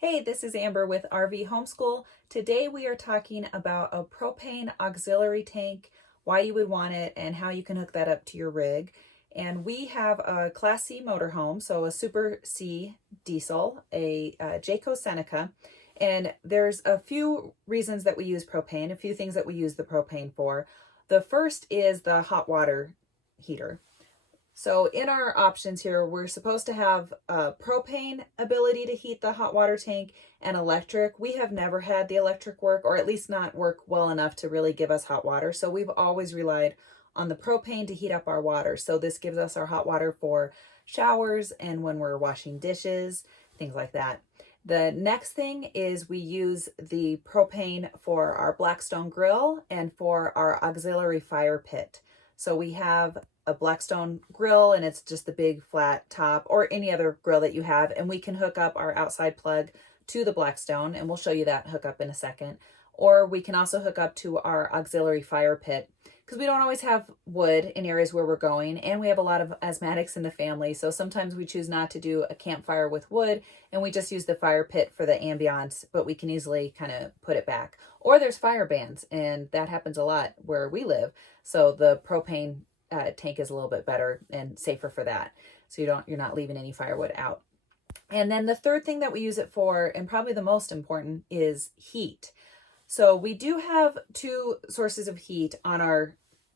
Hey, this is Amber with RV Homeschool. Today we are talking about a propane auxiliary tank, why you would want it, and how you can hook that up to your rig. And we have a Class C motorhome, so a Super C diesel, a Jayco Seneca. And there's a few reasons that we use propane, a few things that we use the propane for. The first is the hot water heater. So in our options here, we're supposed to have a propane ability to heat the hot water tank and electric. We have never had the electric work, or at least not work well enough to really give us hot water. So we've always relied on the propane to heat up our water. So this gives us our hot water for showers and when we're washing dishes, things like that. The next thing is we use the propane for our Blackstone grill and for our auxiliary fire pit. So we have a Blackstone grill and it's just the big flat top, or any other grill that you have, and we can hook up our outside plug to the Blackstone, and we'll show you that hookup in a second. Or we can also hook up to our auxiliary fire pit because we don't always have wood in areas where we're going, and we have a lot of asthmatics in the family, so sometimes we choose not to do a campfire with wood and we just use the fire pit for the ambiance, but we can easily kind of put it back. Or there's fire bans, and that happens a lot where we live, so the propane tank is a little bit better and safer for that. So you're not leaving any firewood out. And then the third thing that we use it for, and probably the most important, is heat. So we do have two sources of heat on our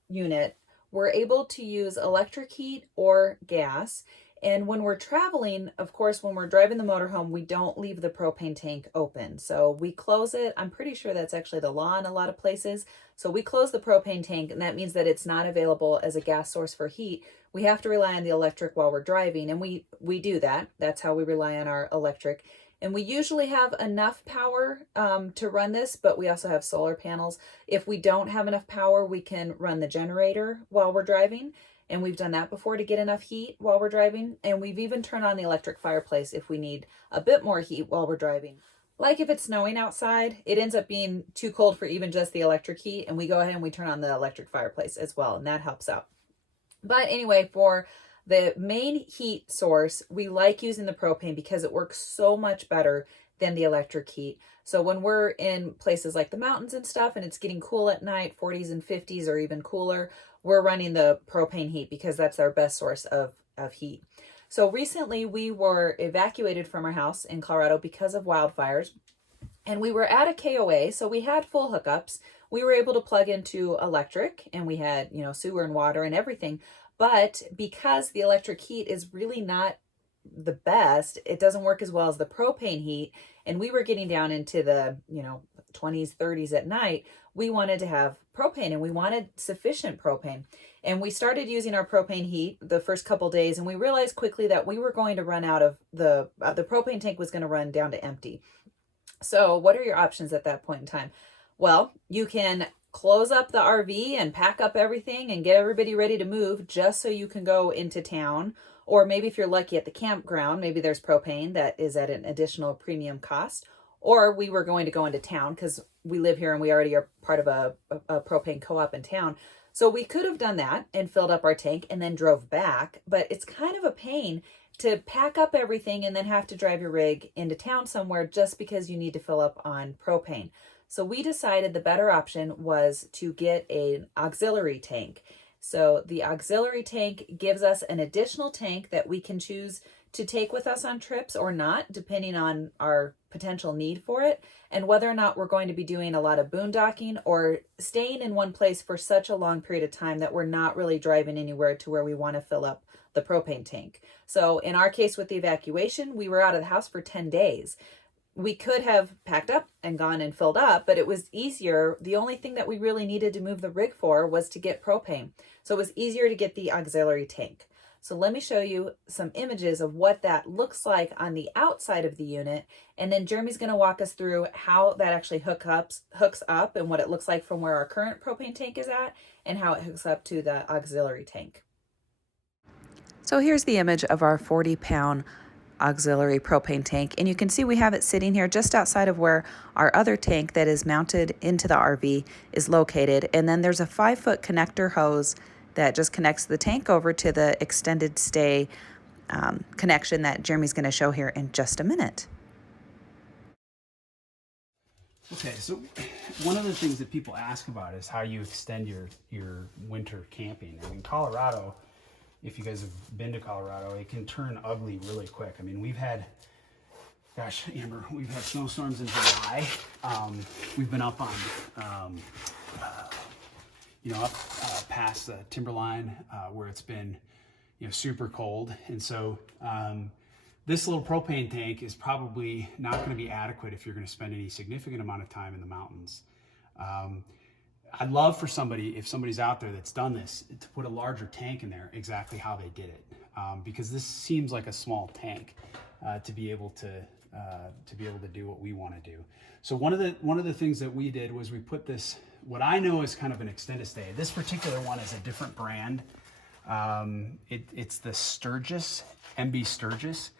unit. We're able to use electric heat or gas. And when we're traveling, of course, when we're driving the motorhome, we don't leave the propane tank open. So we close it. I'm pretty sure that's actually the law in a lot of places. So we close the propane tank, and that means that it's not available as a gas source for heat. We have to rely on the electric while we're driving, and we do that. That's how we rely on our electric. And we usually have enough power to run this, but we also have solar panels. If we don't have enough power, we can run the generator while we're driving. And we've done that before to get enough heat while we're driving. And we've even turned on the electric fireplace if we need a bit more heat while we're driving. Like if it's snowing outside, it ends up being too cold for even just the electric heat, and we go ahead and we turn on the electric fireplace as well, and that helps out. But anyway, for the main heat source, we like using the propane because it works so much better than the electric heat. So when we're in places like the mountains and stuff, and it's getting cool at night, 40s and 50s or even cooler, we're running the propane heat because that's our best source of heat. So recently we were evacuated from our house in Colorado because of wildfires, and we were at a KOA, so we had full hookups. We were able to plug into electric, and we had, sewer and water and everything. But because the electric heat is really not the best, it doesn't work as well as the propane heat, and we were getting down into the 20s 30s at night. We wanted to have propane, and we wanted sufficient propane, and we started using our propane heat the first couple days, and we realized quickly that we were going to run out of the propane tank was going to run down to empty. So what are your options at that point in time? Well, you can close up the RV and pack up everything and get everybody ready to move just so you can go into town. Or maybe if you're lucky at the campground, maybe there's propane that is at an additional premium cost. Or we were going to go into town because we live here and we already are part of a propane co-op in town. So we could have done that and filled up our tank and then drove back, but it's kind of a pain to pack up everything and then have to drive your rig into town somewhere just because you need to fill up on propane. So we decided the better option was to get an auxiliary tank. So the auxiliary tank gives us an additional tank that we can choose to take with us on trips or not, depending on our potential need for it, and whether or not we're going to be doing a lot of boondocking or staying in one place for such a long period of time that we're not really driving anywhere to where we want to fill up the propane tank. So in our case with the evacuation, we were out of the house for 10 days. We could have packed up and gone and filled up, but it was easier. The only thing that we really needed to move the rig for was to get propane. So it was easier to get the auxiliary tank. So let me show you some images of what that looks like on the outside of the unit. And then Jeremy's going to walk us through how that actually hooks up and what it looks like from where our current propane tank is at and how it hooks up to the auxiliary tank. So here's the image of our 40-pound auxiliary propane tank, and you can see we have it sitting here just outside of where our other tank that is mounted into the RV is located. And then there's a 5-foot connector hose that just connects the tank over to the extended stay connection that Jeremy's going to show here in just a minute. Okay, so one of the things that people ask about is how you extend your winter camping. And in Colorado, if you guys have been to Colorado, it can turn ugly really quick. I mean, we've had, gosh, Amber, we've had snowstorms in July. We've been up on, up past the timberline where it's been, super cold. And so this little propane tank is probably not going to be adequate if you're going to spend any significant amount of time in the mountains. I'd love for somebody, if somebody's out there that's done this, to put a larger tank in there, exactly how they did it, because this seems like a small tank to be able to do what we want to do. So one of the things that we did was we put this, what I know is kind of an extended stay. This particular one is a different brand. It's the Sturgis, MB Sturgis.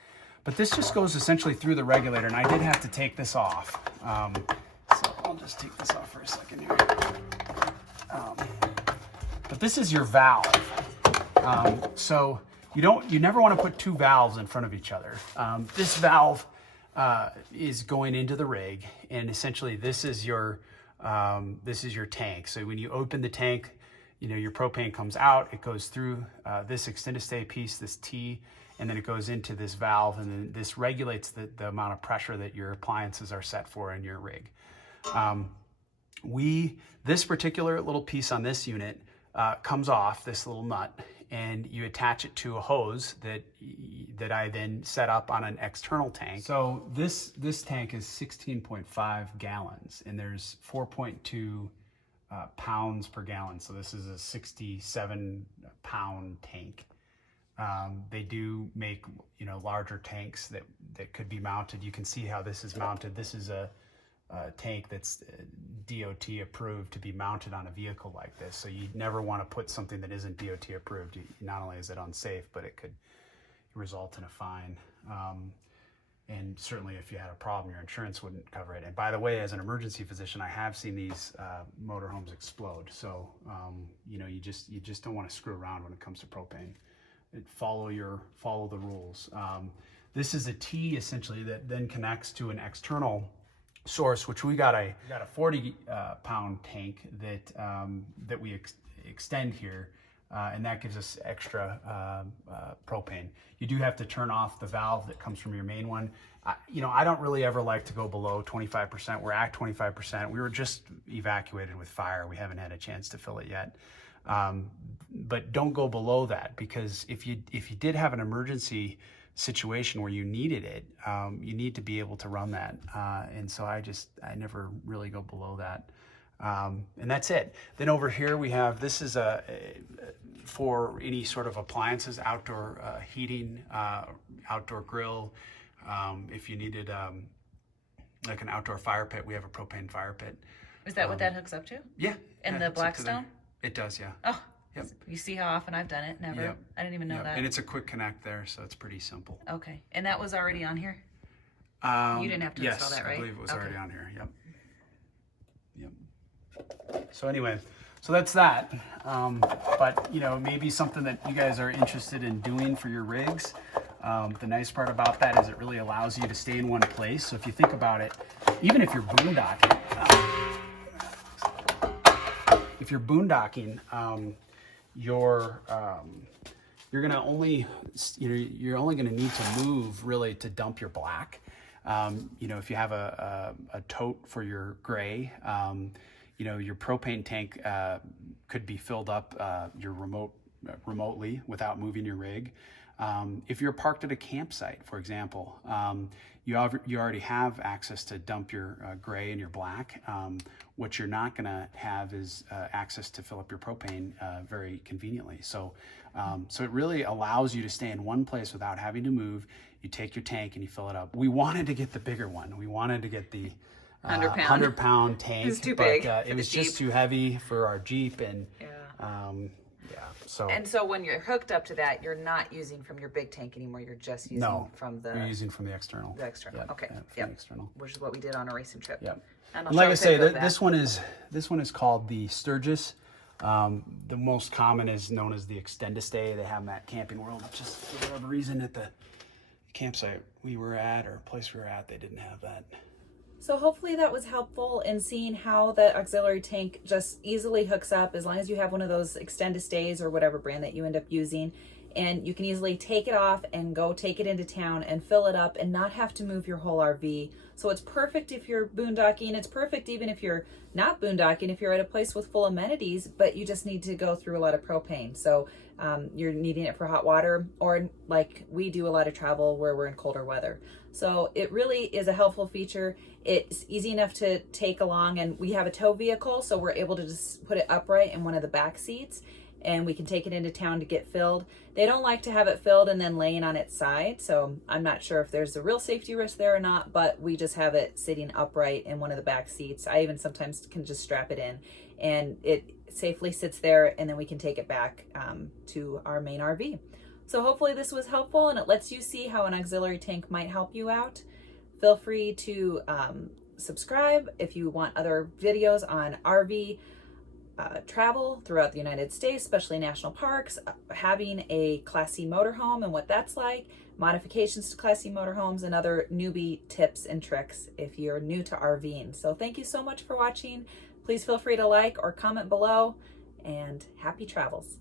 But this just goes essentially through the regulator, and I did have to take this off. So I'll just take this off for a second here. But this is your valve. So you never want to put two valves in front of each other. This valve is going into the rig, and essentially this is your tank. So when you open the tank, your propane comes out. It goes through this extended stay piece, this T. And then it goes into this valve, and then this regulates the amount of pressure that your appliances are set for in your rig. This particular little piece on this unit comes off, this little nut, and you attach it to a hose that I then set up on an external tank. So this tank is 16.5 gallons, and there's 4.2 pounds per gallon. So this is a 67-pound tank. They do make, larger tanks that could be mounted. You can see how this is mounted. This is a tank that's DOT approved to be mounted on a vehicle like this. So you never want to put something that isn't DOT approved. Not only is it unsafe, but it could result in a fine. And certainly if you had a problem, your insurance wouldn't cover it. And by the way, as an emergency physician, I have seen these motorhomes explode. So, you just don't want to screw around when it comes to propane. Follow the rules. This is a T essentially that then connects to an external source, which we got a 40 pound tank that we extend here, and that gives us extra propane. You do have to turn off the valve that comes from your main one. I don't really ever like to go below 25%. We're at 25%. We were just evacuated with fire. We haven't had a chance to fill it yet. But don't go below that, because if you did have an emergency situation where you needed it, you need to be able to run that. And so I never really go below that. And that's it. Then over here we have, this is for any sort of appliances, outdoor heating, outdoor grill. If you needed like an outdoor fire pit, we have a propane fire pit. Is that what that hooks up to? Yeah. And yeah, the Blackstone? It does, yeah. Oh, yep. You see how often I've done it? Never. Yep. I didn't even know that. And it's a quick connect there, so it's pretty simple. Okay. And that was already on here? You didn't have to install that, right? Yes, I believe it was already on here. Yep. So anyway, so that's that. But, maybe something that you guys are interested in doing for your rigs. The nice part about that is it really allows you to stay in one place. So if you think about it, even if you're boondocking, you're gonna only need to move really to dump your black. If you have a tote for your gray, your propane tank could be filled up remotely without moving your rig. If you're parked at a campsite, for example, you already have access to dump your gray and your black. What you're not going to have is access to fill up your propane very conveniently. So it really allows you to stay in one place without having to move. You take your tank and you fill it up. We wanted to get the bigger one. We wanted to get the 100-pound tank. It was too big. But it was just too heavy for our Jeep. And So when you're hooked up to that, you're not using from your big tank anymore. You're just using from the... We're using from the external. The external. Yep. Okay. The external. Which is what we did on a racing trip. Yep. And like I say, this one is called the Sturgis. The most common is known as the Extend-A-Stay. They have them at Camping World. Just for whatever reason, at the campsite we were at or place we were at, they didn't have that. So hopefully that was helpful in seeing how the auxiliary tank just easily hooks up as long as you have one of those extended stays or whatever brand that you end up using. And you can easily take it off and go take it into town and fill it up and not have to move your whole RV. So it's perfect if you're boondocking. It's perfect even if you're not boondocking, if you're at a place with full amenities, but you just need to go through a lot of propane. So you're needing it for hot water, or like we do a lot of travel where we're in colder weather. So it really is a helpful feature. It's easy enough to take along, and we have a tow vehicle, so we're able to just put it upright in one of the back seats, and we can take it into town to get filled. They don't like to have it filled and then laying on its side, so I'm not sure if there's a real safety risk there or not, but we just have it sitting upright in one of the back seats. I even sometimes can just strap it in, and it safely sits there, and then we can take it back to our main RV. So hopefully this was helpful, and it lets you see how an auxiliary tank might help you out. Feel free to subscribe if you want other videos on RV travel throughout the United States, especially national parks, having a Class C motorhome and what that's like, modifications to Class C motorhomes, and other newbie tips and tricks if you're new to RVing. So thank you so much for watching. Please feel free to like or comment below, and happy travels.